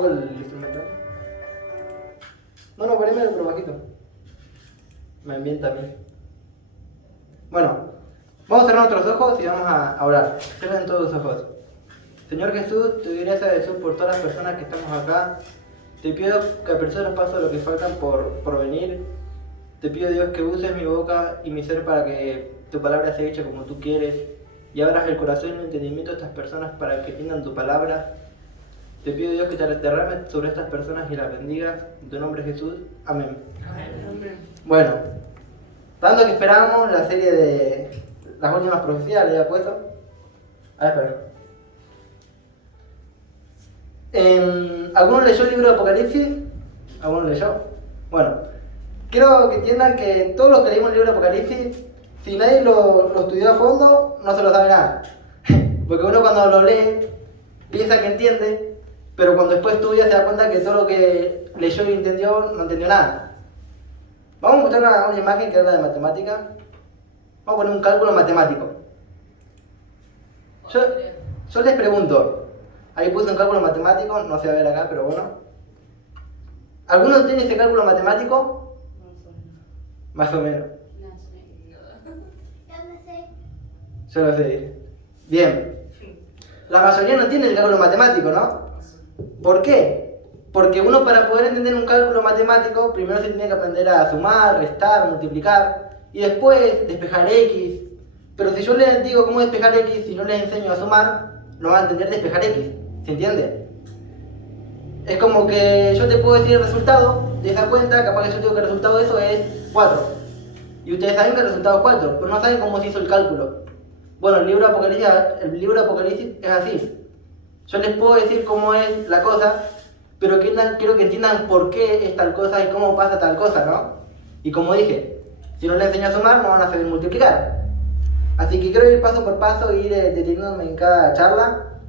poco el instrumental. No, ponémelo pero bajito. Me ambienta a mí. Bueno, vamos a cerrar nuestros ojos y vamos a orar. Cierren todos los ojos. Señor Jesús, te doy gracias Jesús por todas las personas que estamos acá. Te pido que apresures los pasos de los que faltan por venir. Te pido Dios que uses mi boca y mi ser para que tu palabra sea hecha como tú quieres. Y abras el corazón y el entendimiento de estas personas para que entiendan tu palabra. Te pido Dios que te derrames sobre estas personas y las bendigas. En tu nombre Jesús. Amén. Amén. Bueno, tanto que esperábamos la serie de las últimas profecías, ¿le había puesto? A ver, espera. ¿Alguno leyó el libro de Apocalipsis? ¿Alguno leyó? Bueno, quiero que entiendan que todos los que leímos el libro de Apocalipsis, si nadie lo estudió a fondo, no se lo sabe nada. Porque uno cuando lo lee, piensa que entiende, pero cuando después estudia se da cuenta que todo lo que leyó y entendió, no entendió nada. Vamos a mostrar una imagen que habla de matemática. Vamos a poner un cálculo matemático. Yo les pregunto, ahí puse un cálculo matemático, no se va a ver acá, pero bueno. ¿Alguno tiene ese cálculo matemático? Más o menos. Yo lo sé. Bien. La mayoría no tiene el cálculo matemático, ¿no? ¿Por qué? Porque uno para poder entender un cálculo matemático, primero se tiene que aprender a sumar, restar, multiplicar, y después despejar X. Pero si yo les digo cómo despejar X y no les enseño a sumar, no van a entender despejar X. ¿Se entiende? Es como que yo te puedo decir el resultado de esa cuenta, capaz que yo digo que el resultado de eso es 4. Y ustedes saben que el resultado es 4, pero no saben cómo se hizo el cálculo. Bueno, el libro de Apocalipsis es así. Yo les puedo decir cómo es la cosa, pero quiero que entiendan por qué es tal cosa y cómo pasa tal cosa, ¿no? Y como dije, si no les enseño a sumar, no van a saber multiplicar. Así que quiero ir paso por paso e ir deteniéndome en cada charla.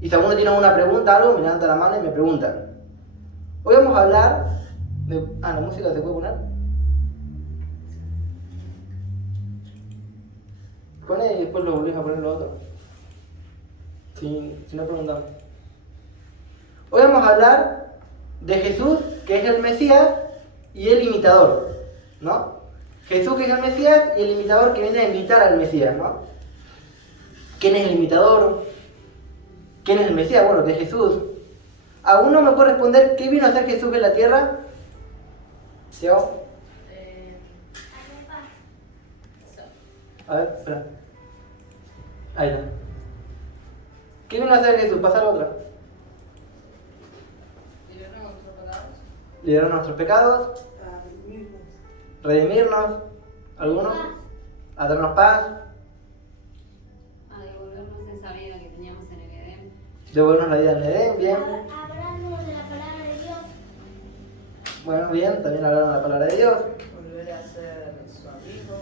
Y si alguno tiene alguna pregunta, algo, me levantan la mano y me preguntan. Hoy vamos a hablar de... ¿la música se puede poner? Pone y después lo volvés a poner lo otro. Si no preguntamos. Hoy vamos a hablar de Jesús, que es el Mesías, y el imitador, ¿no? Jesús, que es el Mesías, y el imitador que viene a imitar al Mesías, ¿no? ¿Quién es el imitador? ¿Quién es el Mesías? Bueno, de Jesús. ¿A uno me puede responder qué vino a hacer Jesús en la tierra? ¿Sí? A ver, espera. Ahí está. ¿Qué vino a hacer Jesús? Pasar a otra. Liberar nuestros pecados. Redimirnos. ¿Alguno? A darnos paz. A devolvernos esa vida que teníamos en el Edén. Devolvernos la vida en el Edén, bien. Hablarnos de la palabra de Dios. Bueno, bien, también hablaron la palabra de Dios. Volver a ser su amigo.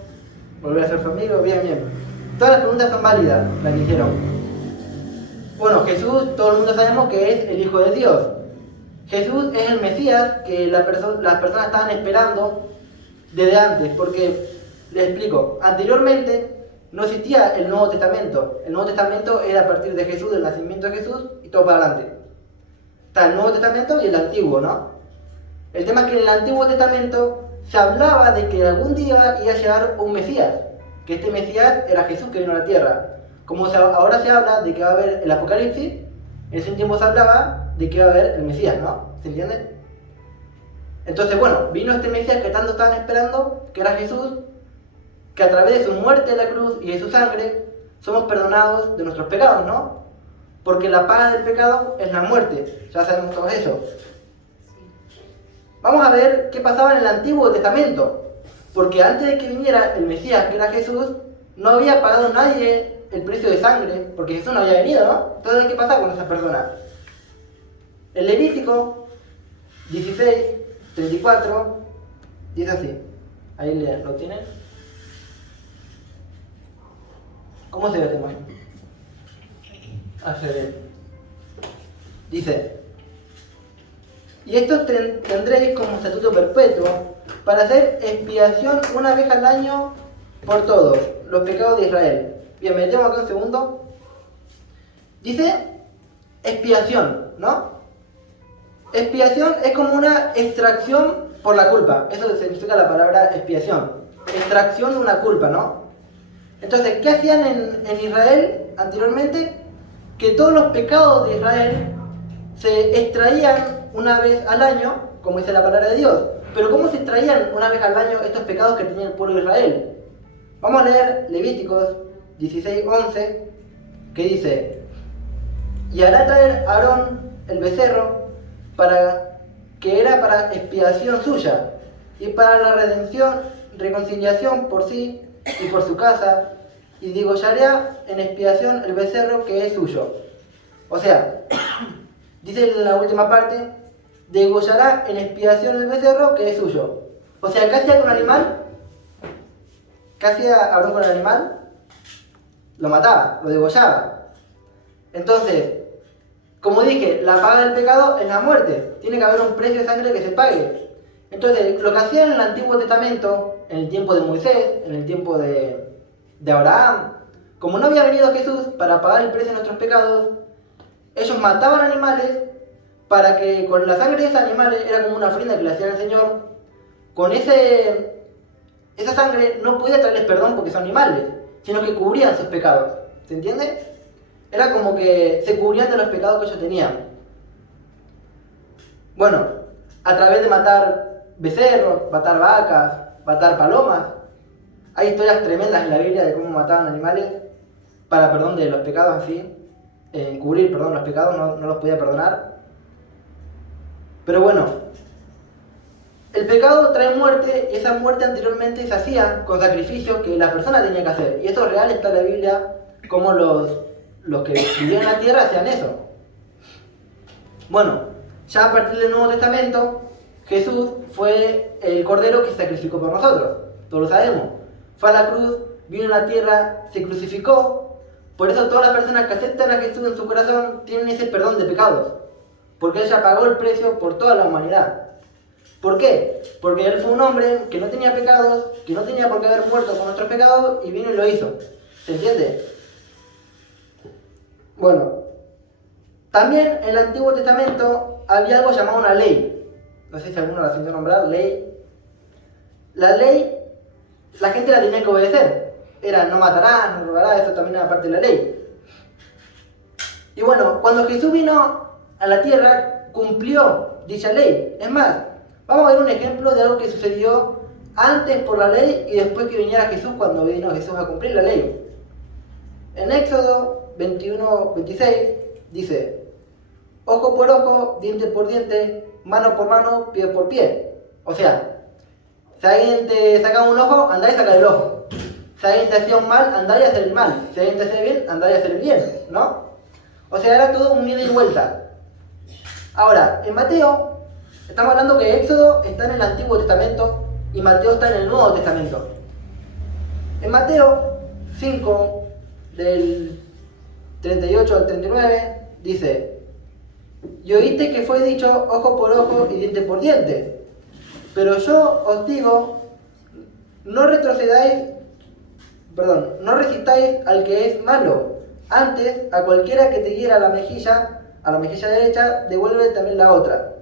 Volver a ser su amigo, bien, bien. Todas las preguntas son válidas, las que hicieron. Bueno, Jesús, todo el mundo sabemos que es el Hijo de Dios. Jesús es el Mesías que las personas estaban esperando desde antes, porque, les explico, anteriormente no existía el Nuevo Testamento. El Nuevo Testamento era a partir de Jesús, del nacimiento de Jesús, y todo para adelante. Está el Nuevo Testamento y el Antiguo, ¿no? El tema es que en el Antiguo Testamento se hablaba de que algún día iba a llegar un Mesías, que este Mesías era Jesús que vino a la tierra. Como ahora se habla de que va a haber el Apocalipsis, en ese tiempo se hablaba de que iba a haber el Mesías, ¿no? ¿Se entiende? Entonces, bueno, vino este Mesías que tanto estaban esperando, que era Jesús, que a través de su muerte en la cruz y de su sangre somos perdonados de nuestros pecados, ¿no? Porque la paga del pecado es la muerte, ya sabemos todo eso. Vamos a ver qué pasaba en el Antiguo Testamento, porque antes de que viniera el Mesías, que era Jesús, no había pagado nadie el precio de sangre, porque Jesús no había venido, ¿no? Entonces, ¿qué pasaba con esas personas? El Levítico 16, 34, dice así. Ahí lo tienen. ¿Cómo se ve esta imagen? Se ve. Dice: y esto tendréis como estatuto perpetuo para hacer expiación una vez al año por todos los pecados de Israel. Bien, me detengo acá un segundo. Dice expiación, ¿no? Expiación es como una extracción por la culpa. Eso significa la palabra expiación. Extracción de una culpa, ¿no? Entonces, ¿qué hacían en Israel anteriormente? Que todos los pecados de Israel se extraían una vez al año, como dice la palabra de Dios. Pero ¿cómo se extraían una vez al año estos pecados que tenía el pueblo de Israel? Vamos a leer Levíticos 16:11, que dice: y hará traer Aarón el becerro, que era para expiación suya, y para la reconciliación por sí y por su casa, y degollará en expiación el becerro que es suyo. O sea, dice en la última parte, degollará en expiación el becerro que es suyo. O sea, ¿qué hacía con el animal? ¿Qué hacía Aarón con el animal? Lo mataba, lo degollaba. Entonces, como dije, la paga del pecado es la muerte. Tiene que haber un precio de sangre que se pague. Entonces, lo que hacían en el Antiguo Testamento, en el tiempo de Moisés, en el tiempo de Abraham, como no había venido Jesús para pagar el precio de nuestros pecados, ellos mataban animales para que con la sangre de esos animales, era como una ofrenda que le hacían al Señor, con esa sangre no podía traerles perdón porque son animales, sino que cubrían sus pecados. ¿Se entiende? Era como que se cubrían de los pecados que ellos tenían. Bueno, a través de matar becerros, matar vacas, matar palomas. Hay historias tremendas en la Biblia de cómo mataban animales para perdón de los pecados así. Cubrir, perdón, los pecados, no los podía perdonar. Pero bueno, el pecado trae muerte y esa muerte anteriormente se hacía con sacrificios que la persona tenía que hacer. Y eso es real, está en la Biblia, como los que vivían en la tierra hacían eso. Bueno, ya a partir del Nuevo Testamento, Jesús fue el Cordero que se sacrificó por nosotros. Todos lo sabemos. Fue a la cruz, vino a la tierra, se crucificó. Por eso todas las personas que aceptan a Jesús en su corazón tienen ese perdón de pecados. Porque Él ya pagó el precio por toda la humanidad. ¿Por qué? Porque Él fue un hombre que no tenía pecados, que no tenía por qué haber muerto con nuestros pecados, y vino y lo hizo. ¿Se entiende? Bueno, también en el Antiguo Testamento había algo llamado una ley. No sé si alguno la sintió nombrar, ley. La ley, la gente la tenía que obedecer. Era no matarás, no robarás, eso también era parte de la ley. Y bueno, cuando Jesús vino a la tierra, cumplió dicha ley. Es más, vamos a ver un ejemplo de algo que sucedió antes por la ley y después que viniera Jesús, cuando vino Jesús a cumplir la ley. En Éxodo 21:26 dice: ojo por ojo, diente por diente, mano por mano, pie por pie. O sea, si alguien te sacaba un ojo, andá y saca el ojo. Si alguien te hacía un mal, andá y hacer el mal. Si alguien te hacía bien, andá y hacer el bien, ¿no? O sea, era todo un ida y vuelta. Ahora, en Mateo, estamos hablando que Éxodo está en el Antiguo Testamento y Mateo está en el Nuevo Testamento. En Mateo 5, del 38 al 39, dice: y oíste que fue dicho ojo por ojo y diente por diente. Pero yo os digo, no resistáis al que es malo. Antes, a cualquiera que te hiera a la mejilla derecha, devuelve también la otra.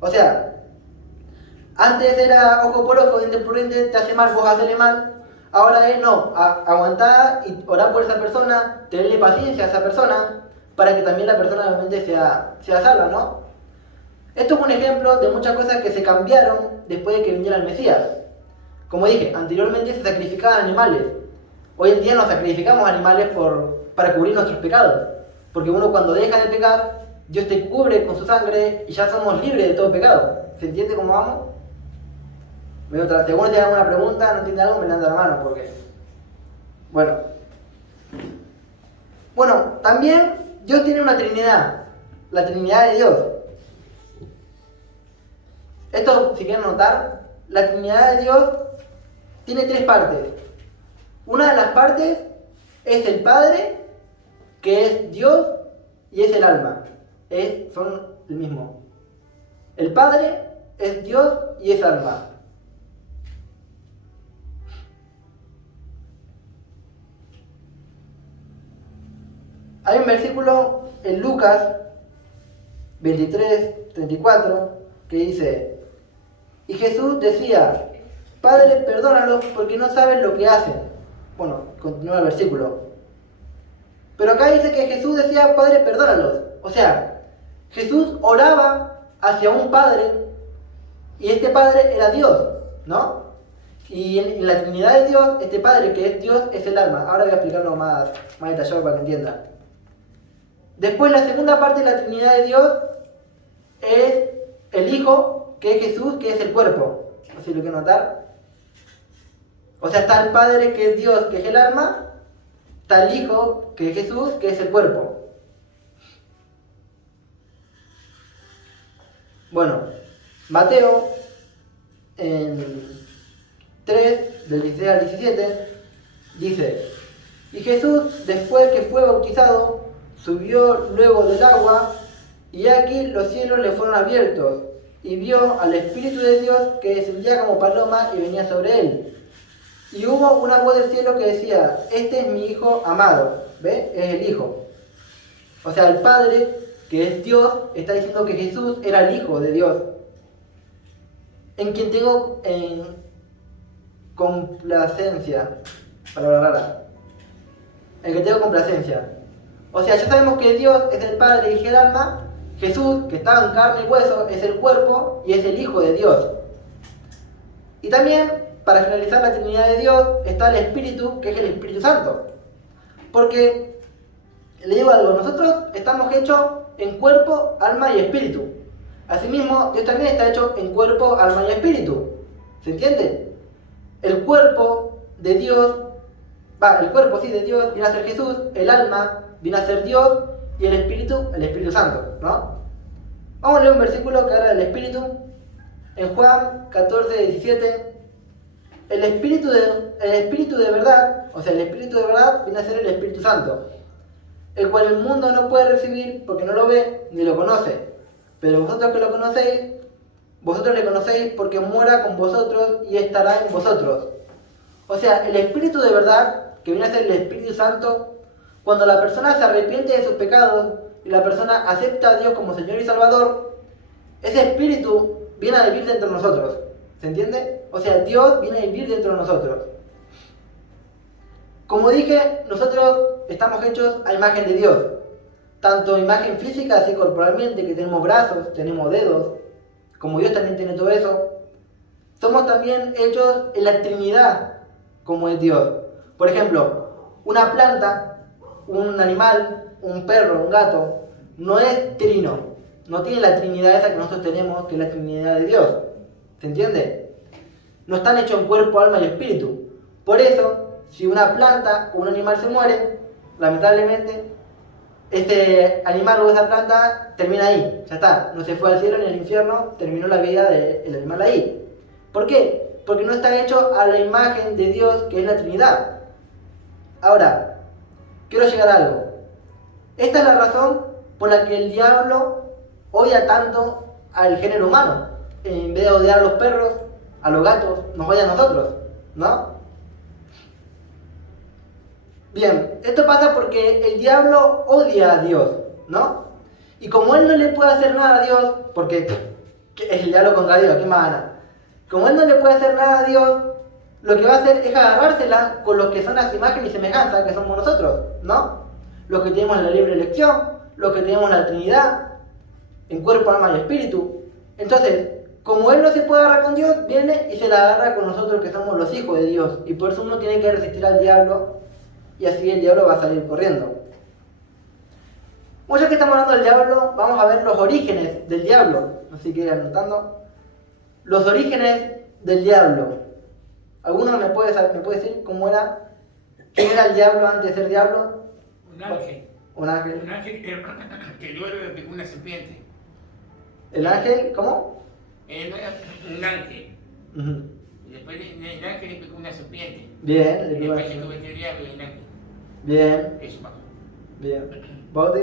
O sea, antes era ojo por ojo, diente por diente, te hace mal, vos hacele mal. Ahora es no, aguantar y orar por esa persona, tenerle paciencia a esa persona, para que también la persona realmente sea salva, ¿no? Esto es un ejemplo de muchas cosas que se cambiaron después de que viniera el Mesías. Como dije, anteriormente se sacrificaban animales. Hoy en día nos sacrificamos animales para cubrir nuestros pecados. Porque uno, cuando deja de pecar, Dios te cubre con su sangre y ya somos libres de todo pecado. ¿Se entiende cómo vamos? Si alguno tiene alguna pregunta, no entiende algo, me levanta la mano, porque... Bueno, también Dios tiene una Trinidad, la Trinidad de Dios. Esto, si quieren notar, la Trinidad de Dios tiene tres partes. Una de las partes es el Padre, que es Dios, y es el alma. Son el mismo. El Padre es Dios y es alma. Hay un versículo en Lucas 23, 34, que dice: y Jesús decía, Padre, perdónalos porque no saben lo que hacen. Bueno, continúa el versículo. Pero acá dice que Jesús decía, Padre, perdónalos. O sea, Jesús oraba hacia un Padre y este Padre era Dios, ¿no? Y en la Trinidad de Dios, este Padre que es Dios es el alma. Ahora voy a explicarlo más detallado para que entiendan. Después la segunda parte de la Trinidad de Dios es el Hijo, que es Jesús, que es el cuerpo. No sé si lo quiero notar. O sea, está el Padre que es Dios, que es el alma. Está el Hijo, que es Jesús, que es el cuerpo. Bueno, Mateo, en 3, del 16 al 17, dice: y Jesús, después que fue bautizado, subió luego del agua, y aquí los cielos le fueron abiertos, y vio al Espíritu de Dios que descendía como paloma y venía sobre él. Y hubo una voz del cielo que decía: este es mi Hijo amado. ¿Ve? Es el Hijo. O sea, el Padre, que es Dios, está diciendo que Jesús era el Hijo de Dios, en quien tengo complacencia. Palabra rara. En que tengo complacencia. O sea, ya sabemos que Dios es el Padre y el alma. Jesús, que está en carne y hueso, es el cuerpo y es el Hijo de Dios. Y también, para finalizar la Trinidad de Dios, está el Espíritu, que es el Espíritu Santo. Porque, le digo algo, nosotros estamos hechos en cuerpo, alma y espíritu. Asimismo, Dios también está hecho en cuerpo, alma y espíritu. ¿Se entiende? El cuerpo de Dios, el cuerpo sí de Dios viene a ser Jesús, el alma viene a ser Dios y el Espíritu Santo, ¿no? Vamos a leer un versículo que habla del Espíritu. En Juan 14, 17, el Espíritu de verdad, o sea, el Espíritu de verdad viene a ser el Espíritu Santo, el cual el mundo no puede recibir porque no lo ve ni lo conoce. Pero vosotros que lo conocéis, vosotros le conocéis porque mora con vosotros y estará en vosotros. O sea, el Espíritu de verdad, que viene a ser el Espíritu Santo, cuando la persona se arrepiente de sus pecados y la persona acepta a Dios como Señor y Salvador, ese Espíritu viene a vivir dentro de nosotros. ¿Se entiende? O sea, Dios viene a vivir dentro de nosotros. Como dije, nosotros estamos hechos a imagen de Dios. Tanto imagen física, así corporalmente, que tenemos brazos, tenemos dedos, como Dios también tiene todo eso. Somos también hechos en la Trinidad, como es Dios. Por ejemplo, una planta, un animal, un perro, un gato, no es trino. No tiene la Trinidad esa que nosotros tenemos, que es la Trinidad de Dios. ¿Se entiende? No están hechos en cuerpo, alma y espíritu. Por eso, si una planta o un animal se muere, lamentablemente, este animal o esa planta termina ahí. Ya está. No se fue al cielo ni al infierno, terminó la vida del animal ahí. ¿Por qué? Porque no está hecho a la imagen de Dios, que es la Trinidad. Ahora, quiero llegar a algo. Esta es la razón por la que el diablo odia tanto al género humano. En vez de odiar a los perros, a los gatos, nos odia a nosotros, ¿no? Bien, esto pasa porque el diablo odia a Dios, ¿no? Y como él no le puede hacer nada a Dios, porque es el diablo contra Dios, ¿qué más gana? Como él no le puede hacer nada a Dios, lo que va a hacer es agarrársela con los que son las imágenes y semejanzas que somos nosotros, ¿no? Los que tenemos la libre elección, los que tenemos la Trinidad, en cuerpo, alma y espíritu. Entonces, como él no se puede agarrar con Dios, viene y se la agarra con nosotros que somos los hijos de Dios. Y por eso uno tiene que resistir al diablo, y así el diablo va a salir corriendo. Bueno, ya que estamos hablando del diablo, vamos a ver los orígenes del diablo. No sé si quieren ir anotando. Los orígenes del diablo. ¿Alguno me puede decir cómo era? ¿Quién era el diablo antes de ser diablo? Un ángel. Un ángel. Un ángel que luego le picó una serpiente. ¿El ángel? ¿Cómo? Él era un ángel. Uh-huh. Y después el ángel le picó una serpiente. Bien, Y después se convirtió en diablo y el ángel. Bien, Eso pasó. bien. ¿Bauti?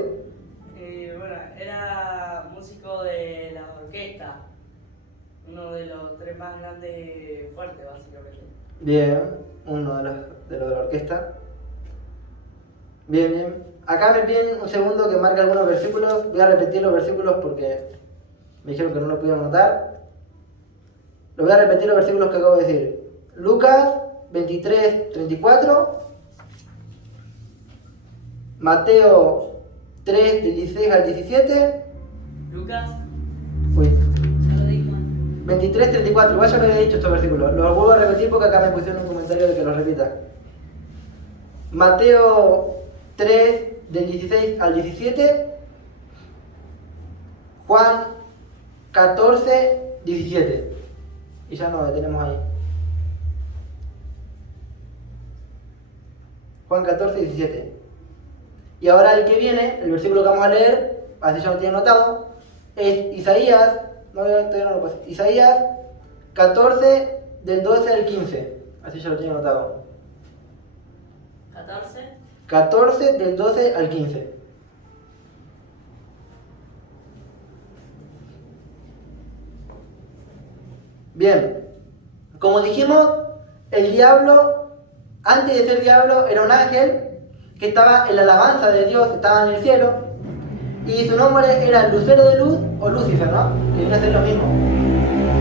Bueno, era músico de la orquesta. Uno de los tres más grandes fuertes, básicamente. Bien, uno de los de la orquesta. Bien, bien. acá me piden un segundo que marque algunos versículos. Voy a repetir los versículos porque me dijeron que no lo podían notar. Lo voy a repetir los versículos que acabo de decir. Lucas 23, 34. Mateo 3, del 16 al 17. Lucas, Uy, Ya lo dijo. 23, 34. Igual ya lo había dicho estos versículos. Los vuelvo a repetir porque acá me pusieron un comentario de que los repita. Mateo 3, del 16 al 17. Juan 14, 17. Y ya nos detenemos ahí. Juan 14, 17. Y ahora el que viene, el versículo que vamos a leer, así ya lo tienen notado, es Isaías, no, todavía no lo puse, Isaías 14, del 12 al 15. Así ya lo tienen notado. 14. 14, del 12 al 15. Bien, como dijimos, el diablo, antes de ser diablo, era un ángel que estaba en la alabanza de Dios, estaba en el cielo, y su nombre era Lucero de Luz o Lucifer, ¿no? Que viene a ser lo mismo.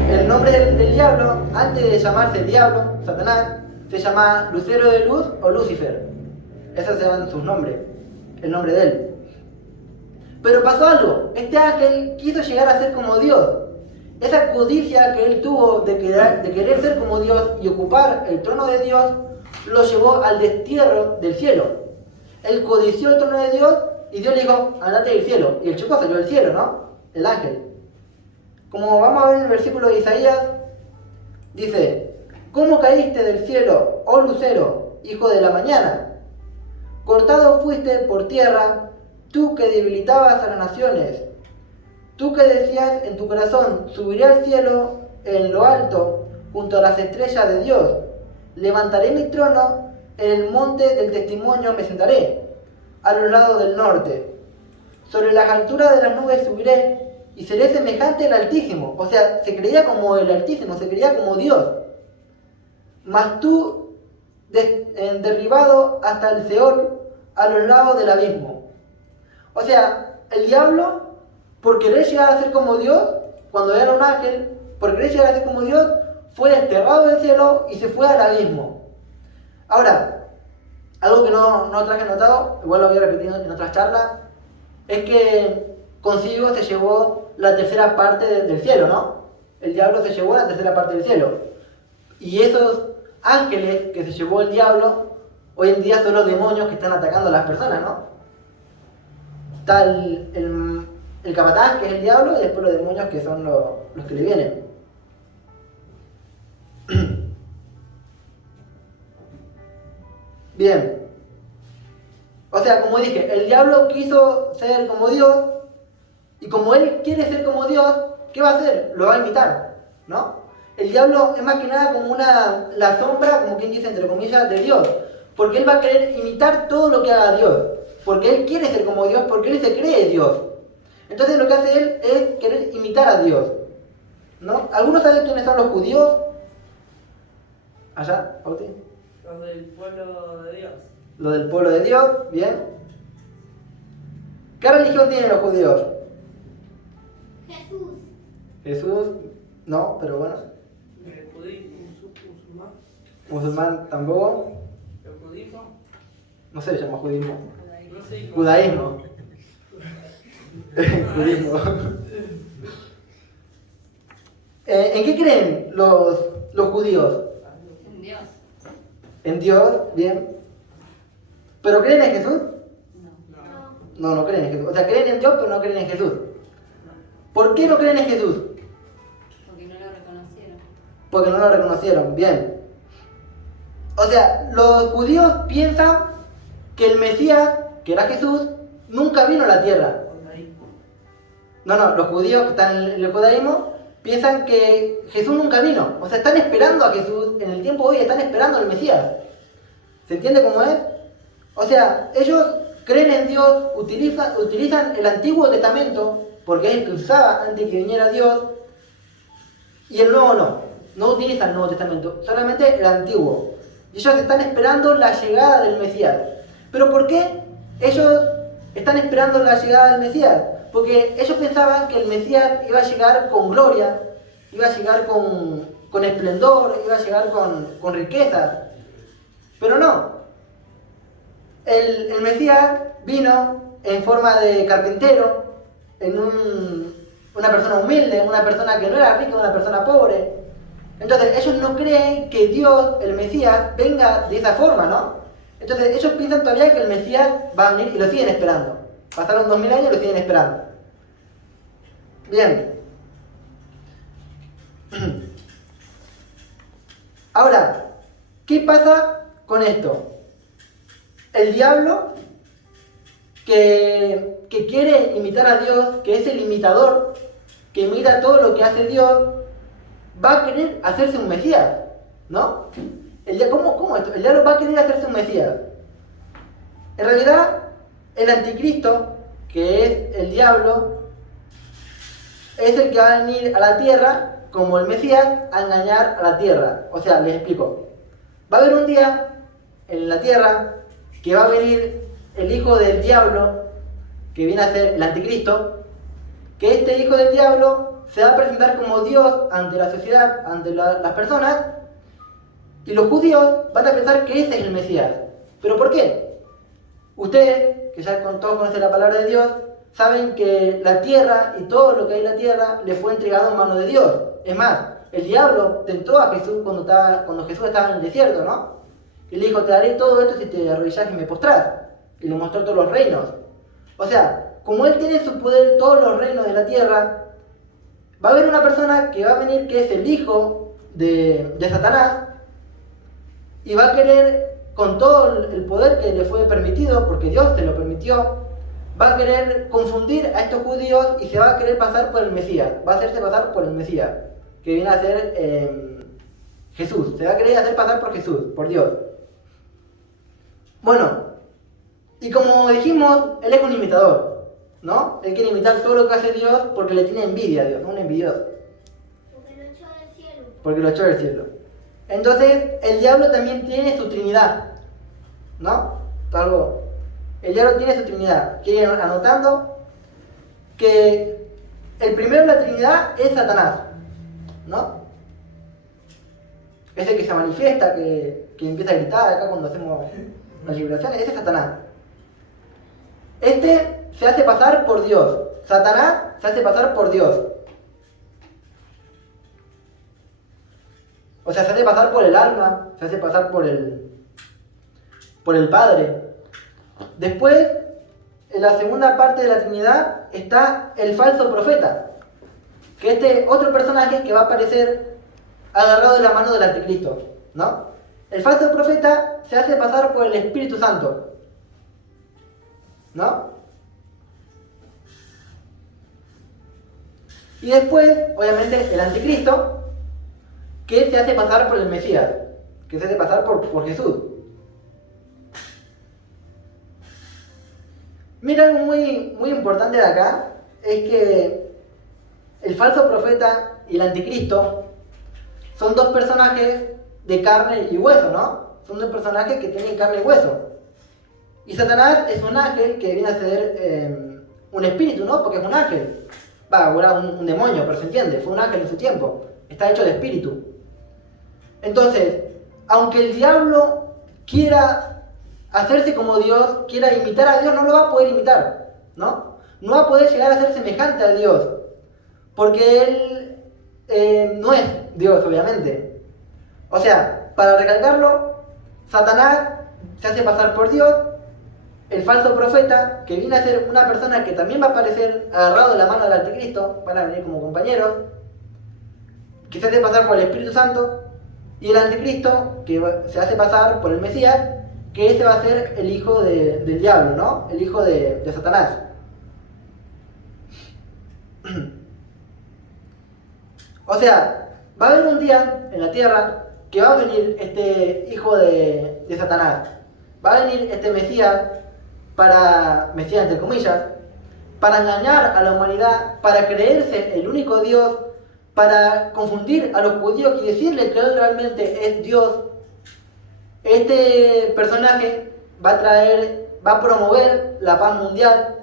El nombre del diablo, antes de llamarse diablo, Satanás, se llama Lucero de Luz o Lucifer. Esos eran sus nombres, el nombre de él. Pero pasó algo, este ángel quiso llegar a ser como Dios. Esa codicia que él tuvo de querer ser como Dios y ocupar el trono de Dios, lo llevó al destierro del cielo. Él codició el trono de Dios y Dios le dijo, andate del cielo. Y el chico salió del cielo, ¿no? El ángel. Como vamos a ver en el versículo de Isaías, dice, ¿cómo caíste del cielo, oh lucero, hijo de la mañana? Cortado fuiste por tierra, tú que debilitabas a las naciones. Tú que decías en tu corazón, subiré al cielo en lo alto, junto a las estrellas de Dios. Levantaré mi trono, en el monte del testimonio me sentaré, a los lados del norte. Sobre las alturas de las nubes subiré, y seré semejante al Altísimo. O sea, se creía como el Altísimo, se creía como Dios. Mas tú, derribado hasta el Seol, a los lados del abismo. O sea, el diablo, por querer llegar a ser como Dios, cuando era un ángel, por querer llegar a ser como Dios, fue desterrado del cielo y se fue al abismo. Ahora, algo que no traje notado, igual lo voy a repetir en otras charlas, es que consigo se llevó la tercera parte del cielo, ¿no? El diablo se llevó la tercera parte del cielo. Y esos ángeles que se llevó el diablo, hoy en día son los demonios que están atacando a las personas, ¿no? Está el capataz, que es el diablo, y después los demonios, que son los que le vienen. Bien. O sea, como dije, el diablo quiso ser como Dios, y como él quiere ser como Dios, ¿qué va a hacer? Lo va a imitar, ¿no? El diablo es más que nada como la sombra, como quien dice, entre comillas, de Dios. Porque él va a querer imitar todo lo que haga Dios. Porque él quiere ser como Dios, porque él se cree Dios. Entonces lo que hace él es querer imitar a Dios, ¿no? ¿Algunos saben quiénes son los judíos? ¿Allá? ¿Auti? Los del pueblo de Dios. Lo del pueblo de Dios, bien. ¿Qué religión tienen los judíos? Jesús. Jesús, no, pero bueno. El judío, musulmán. Musulmán tampoco. El judismo. No se le llama judismo. No sé. Judaísmo. Judismo. ¿En qué creen los judíos? En Dios. En Dios, bien. ¿Pero creen en Jesús? No. No creen en Jesús. O sea, creen en Dios, pero no creen en Jesús. ¿Por qué no creen en Jesús? Porque no lo reconocieron. Porque no lo reconocieron, bien. O sea, los judíos piensan que el Mesías, que era Jesús, nunca vino a la tierra. No, los judíos que están en el judaísmo piensan que Jesús nunca vino. O sea, están esperando a Jesús, en el tiempo hoy están esperando al Mesías. ¿Se entiende cómo es? O sea, ellos creen en Dios, utilizan el Antiguo Testamento, porque es el que usaba antes que viniera Dios, y el Nuevo no utilizan el Nuevo Testamento, solamente el Antiguo. Y ellos están esperando la llegada del Mesías. ¿Pero por qué ellos Están esperando la llegada del Mesías, porque ellos pensaban que el Mesías iba a llegar con gloria, iba a llegar con esplendor, iba a llegar con riqueza. Pero no. El Mesías vino en forma de carpintero, en una persona humilde, una persona que no era rica, una persona pobre. Entonces ellos no creen que Dios, el Mesías, venga de esa forma, ¿no? Entonces ellos piensan todavía que el Mesías va a venir y lo siguen esperando. Pasaron 2000 años y lo siguen esperando. Bien. Ahora, ¿qué pasa con esto? El diablo que quiere imitar a Dios, que es el imitador, que imita todo lo que hace Dios, va a querer hacerse un Mesías, ¿no? ¿Cómo esto? El diablo va a querer hacerse un Mesías. En realidad, el anticristo, que es el diablo, es el que va a venir a la tierra como el Mesías a engañar a la tierra. O sea, les explico. Va a haber un día en la tierra que va a venir el hijo del diablo, que viene a ser el anticristo, que este hijo del diablo se va a presentar como Dios ante la sociedad, ante las personas, y los judíos van a pensar que ese es el Mesías. ¿Pero por qué? Ustedes, que ya todos conocen la palabra de Dios, saben que la tierra y todo lo que hay en la tierra le fue entregado en mano de Dios. Es más, el diablo tentó a Jesús cuando Jesús estaba en el desierto, ¿no? Y le dijo, te daré todo esto si te arrodillas y me postrás. Y le mostró todos los reinos. O sea, como él tiene en su poder todos los reinos de la tierra, va a haber una persona que va a venir que es el hijo de Satanás y va a querer, con todo el poder que le fue permitido, porque Dios se lo permitió, va a querer confundir a estos judíos y se va a querer pasar por el Mesías. Va a hacerse pasar por el Mesías, que viene a ser Jesús. Se va a querer hacer pasar por Jesús, por Dios. Bueno, y como dijimos, él es un imitador, ¿no? Él quiere imitar todo lo que hace Dios porque le tiene envidia a Dios, ¿no? Un envidioso. Porque lo echó del cielo. Porque lo echó del cielo. Entonces, el diablo también tiene su trinidad, ¿no? El diablo tiene su trinidad. Quieren ir anotando que el primero de la trinidad es Satanás, ¿no? Ese que se manifiesta, que empieza a gritar acá cuando hacemos las liberaciones, ese es Satanás. Este se hace pasar por Dios. Satanás se hace pasar por Dios. O sea, se hace pasar por el alma, se hace pasar por el Padre. Después, en la segunda parte de la Trinidad, está el falso profeta, que este otro personaje que va a aparecer agarrado de la mano del anticristo, ¿no? El falso profeta se hace pasar por el Espíritu Santo, ¿no? Y después, obviamente, el anticristo, que se hace pasar por el Mesías, que se hace pasar por Jesús. Mira, algo muy, muy importante de acá es que el falso profeta y el anticristo son dos personajes de carne y hueso, ¿no? Son dos personajes que tienen carne y hueso. Y Satanás es un ángel que viene a ser un espíritu, ¿no? Porque es un ángel. Era un demonio, pero se entiende, fue un ángel en su tiempo. Está hecho de espíritu. Entonces, aunque el diablo quiera hacerse como Dios, quiera imitar a Dios, no lo va a poder imitar, ¿no? No va a poder llegar a ser semejante a Dios, porque él no es Dios, obviamente. O sea, para recalcarlo, Satanás se hace pasar por Dios, el falso profeta, que viene a ser una persona que también va a aparecer agarrado de la mano del anticristo, van a venir como compañeros, que se hace pasar por el Espíritu Santo, y el anticristo, que se hace pasar por el Mesías, que ese va a ser el hijo del diablo, ¿no? El hijo de Satanás. O sea, va a haber un día en la tierra que va a venir este hijo de Satanás. Va a venir este Mesías Mesías entre comillas, para engañar a la humanidad, para creerse el único Dios, para confundir a los judíos y decirle que él realmente es Dios. Este personaje va va a promover la paz mundial,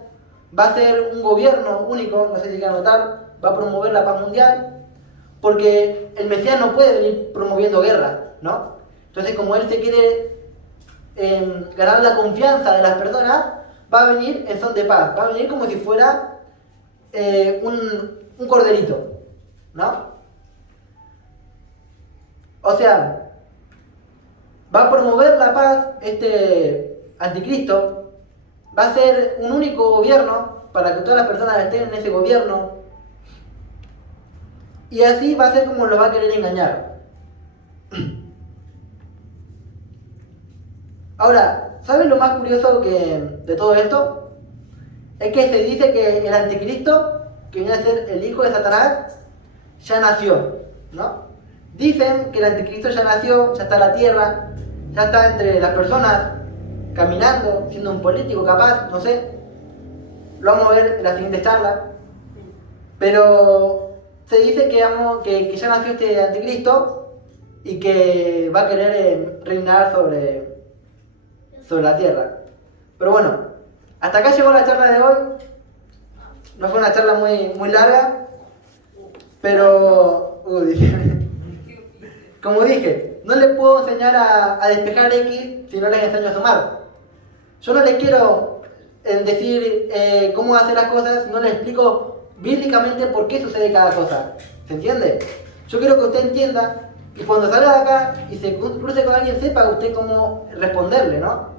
va a ser un gobierno único, no sé si quieren anotar, va a promover la paz mundial, porque el Mesías no puede venir promoviendo guerra, ¿no? Entonces, como él se quiere ganar la confianza de las personas, va a venir en son de paz, va a venir como si fuera un corderito, ¿no? O sea, va a promover la paz, este anticristo, va a ser un único gobierno para que todas las personas estén en ese gobierno, y así va a ser como lo va a querer engañar. Ahora, ¿saben lo más curioso de todo esto? Es que se dice que el anticristo, que viene a ser el hijo de Satanás, ya nació, ¿no? Dicen que el anticristo ya nació, ya está en la tierra, ya está entre las personas, caminando, siendo un político capaz, no sé. Lo vamos a ver en la siguiente charla. Pero se dice que ya nació este anticristo y que va a querer reinar sobre la tierra. Pero bueno, hasta acá llegó la charla de hoy. No fue una charla muy larga, pero como dije, no les puedo enseñar a despejar X si no les enseño a sumar. Yo no les quiero decir cómo hacer las cosas, no les explico bíblicamente por qué sucede cada cosa. ¿Se entiende? Yo quiero que usted entienda y cuando salga de acá y se cruce con alguien, sepa usted cómo responderle, ¿no?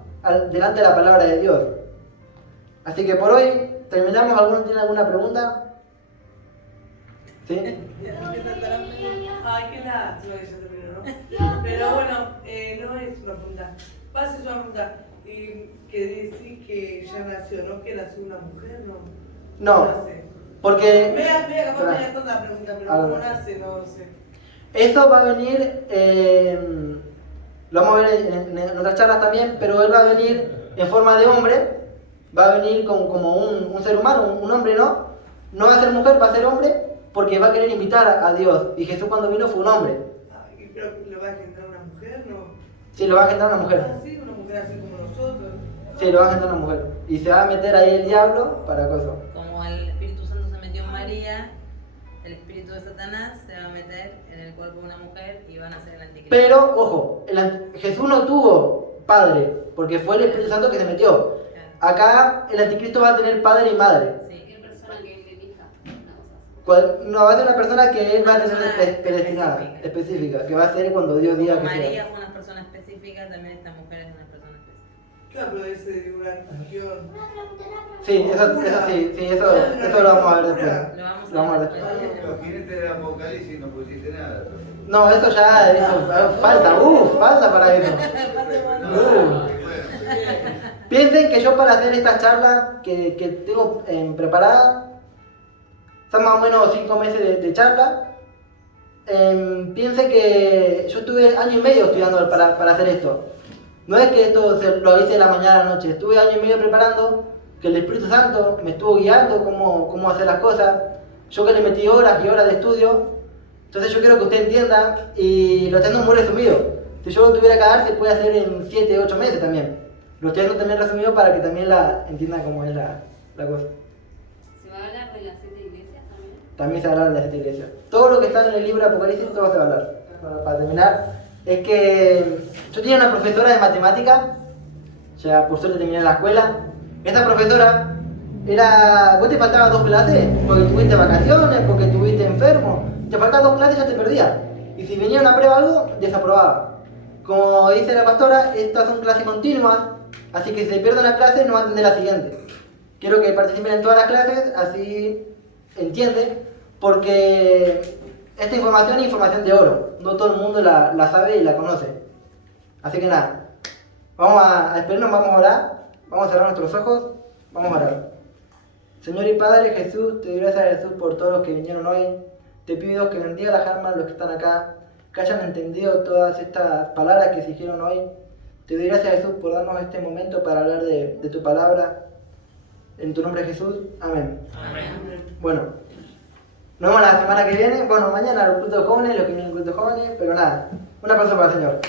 Delante de la palabra de Dios. Así que por hoy terminamos. ¿Alguno tiene alguna pregunta? ¿Sí? Ay, qué lástima que ya terminó, ¿no? Pero bueno, no es una pregunta. Va a ser una pregunta. Que decís que ya nació, ¿no? Que nació una mujer, ¿no? No, nace. porque... Capaz me da tonta la pregunta, pero ¿cómo nace? No sé. Eso va a venir, lo vamos a ver en otras charlas también, pero él va a venir en forma de hombre, va a venir como un ser humano, un hombre, ¿no? No va a ser mujer, va a ser hombre, porque va a querer invitar a Dios. Y Jesús cuando vino fue un hombre. ¿Pero lo va a engendrar una mujer, no? Sí, lo va a engendrar una mujer. Ah, sí, una mujer así como nosotros. Sí, lo va a engendrar una mujer. Y se va a meter ahí el diablo para cosas. Como el Espíritu Santo se metió en María, el espíritu de Satanás se va a meter en el cuerpo de una mujer y van a ser el anticristo. Pero, ojo, Jesús no tuvo padre, porque fue el Espíritu Santo que se metió. Acá el anticristo va a tener padre y madre. Cualquier persona que él elija, una cosa así. No, va a ser una persona que él va a Una tener persona predestinada, específica, que va a ser cuando Dios diga que María sea. fue una persona específica, también esta mujer es una persona específica. Claro, pero ese de una religión. Sí, eso lo vamos a ver después. Lo vamos a ver después. después. Los jinetes del Apocalipsis no pusiste nada. No, eso falta para eso. Piensen que yo para hacer esta charla que tengo preparada, son más o menos 5 meses de charla. Piensen que yo estuve año y medio estudiando para hacer esto. No es que esto lo hice de la mañana a la noche, estuve año y medio preparando, que el Espíritu Santo me estuvo guiando cómo hacer las cosas. Yo que le metí horas y horas de estudio. Entonces yo quiero que usted entienda, y lo tengo muy resumido. Si yo lo tuviera que dar, se puede hacer en 7, 8 meses también. Lo estoy dando también resumido para que también entienda cómo es la cosa. ¿Se va a hablar de las 7 iglesias también? También se va a hablar de las 7 iglesias. Todo lo que está en el libro de Apocalipsis, todo se va a hablar. Para terminar, es que yo tenía una profesora de matemática, ya por suerte terminé en la escuela. Esta profesora vos te faltaban 2 clases, porque tuviste vacaciones, porque estuviste enfermo. Te faltaban 2 clases y ya te perdías. Y si venía una prueba o algo, desaprobaba. Como dice la pastora, estas son clases continuas, así que si se pierde una clase no va a entender la siguiente. Quiero que participen en todas las clases, así entiende, porque esta información es información de oro. No todo el mundo la sabe y la conoce. Así que nada, vamos a esperarnos, vamos a orar, vamos a cerrar nuestros ojos, vamos a orar. Señor y Padre Jesús, te doy gracias a Jesús por todos los que vinieron hoy. Te pido que bendiga las almas de los que están acá, que hayan entendido todas estas palabras que se dijeron hoy. Te doy gracias a Jesús por darnos este momento para hablar de tu palabra. En tu nombre Jesús, amén. Amén. Bueno, nos vemos la semana que viene. Bueno, mañana el culto de jóvenes, los que vienen al culto de jóvenes, pero nada, un aplauso para el Señor.